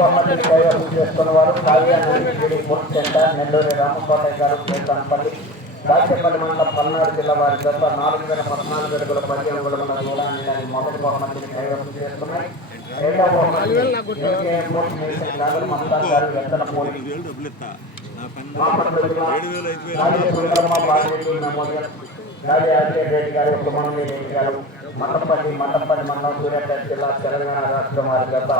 చేసుకున్న వారు Kavyanandi sports centre Nellore Ramakotaiah garu Ketanpalli రాజ్యపల్లి మండలం పల్నాడు జిల్లా వారి గత నాలుగు వేల పద్నాలుగు అడుగుల పదిహేను వేల దాని మొదటి బహుమతిని కైవసం చేసుకున్నాయి రెండవ బహుమతి నేషన్ గారు వెంటన పోలి వేలు డబ్బులు ఇస్తా నా పని బాపట్ల జిల్లా ఏడు. వేలు ఐదు వేలు రాజే సుందరమ్మ రెడ్డి గారు సుమనమి రెడ్డి గారు మట్టపల్లి మట్టపల్లి మండలం సూర్యాపేట జిల్లా తెలంగాణ రాష్ట్రం వారి గత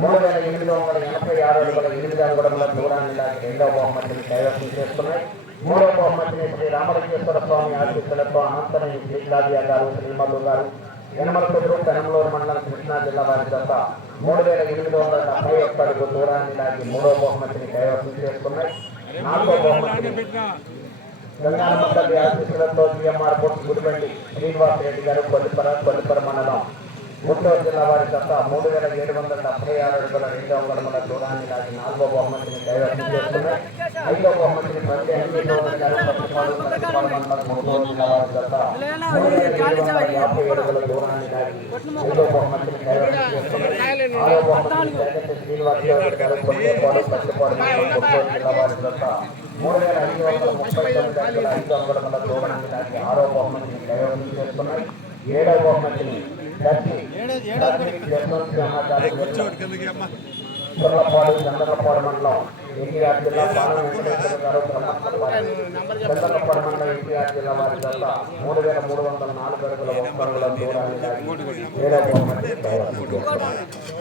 మూడు వేల ఎనిమిది వందల ఎనభై ఆరు అడుగుల ఎనిమిది అడుగుల దూరాన్ని దాటి రెండవ బహుమతిని కైవసం చేస్తున్నాయి. మూడవ బహుమతిని శ్రీ రామలింగేశ్వర స్వామి ఆశీస్సులతో అనంతరం శ్రీలాదియా గారు శ్రీమల్లు గారు యనమలపల్లి పెనంలూరు మండలం కృష్ణా జిల్లా వారి గత మూడు వేల ఎనిమిది వందల డెబ్బై ఒక్క అడుగు దూరాన్ని దాటి మూడవ బహుమతిని కైవసం చేసుకున్నాయి నాలుగో బహుమతి తెలంగాణ మండలి ఆశీస్సులతో జిఎంఆర్ బోర్డు గుడిబండి శ్రీనివాస్ రెడ్డి గారు కొల్లిపర కొల్లిపర మండలం గుంటూరు జిల్లా వారి గత మూడు వేల ఏడు వందల డెబ్బై ఆరు అడుగుల రెండు వందల దూరాన్ని దాటి నాలుగో బహుమతిని కైవసం చేసుకున్నాయి ఐదో బహుమతిని ప్రతి ఎనిమిది గుంటూరు జిల్లా వారి గత మూడు వేల ఏడు వందల యాభై అడుగుల దూరాన్ని ఐదో బహుమతిని కైవసం ఆరో బహుమతిని జగతి శ్రీనివాస్ గారు గుంటూరు జిల్లా వారి గత మూడు వేల ఐదు వందల ముప్పై తొమ్మిది అడుగుల ఐదు దూరాన్ని ఆరో బహుమతిని కైవసం ఏడవ అమ్మ. చంద్రపాడు చంద్రపాడు మండలం ఎన్టీఆర్ జిల్లా పాలన వెంకటేశ్వర గారు బ్రహ్మత్వారి చంద్రపాడు మండలం ఎన్టీఆర్ జిల్లా వారి గత మూడు వేల మూడు వందల నాలుగు అడుగుల ఒక్క అడుగుల దూరాన్ని దాటి ఏడవ బహుమతిని కైవసం చేసుకున్నారు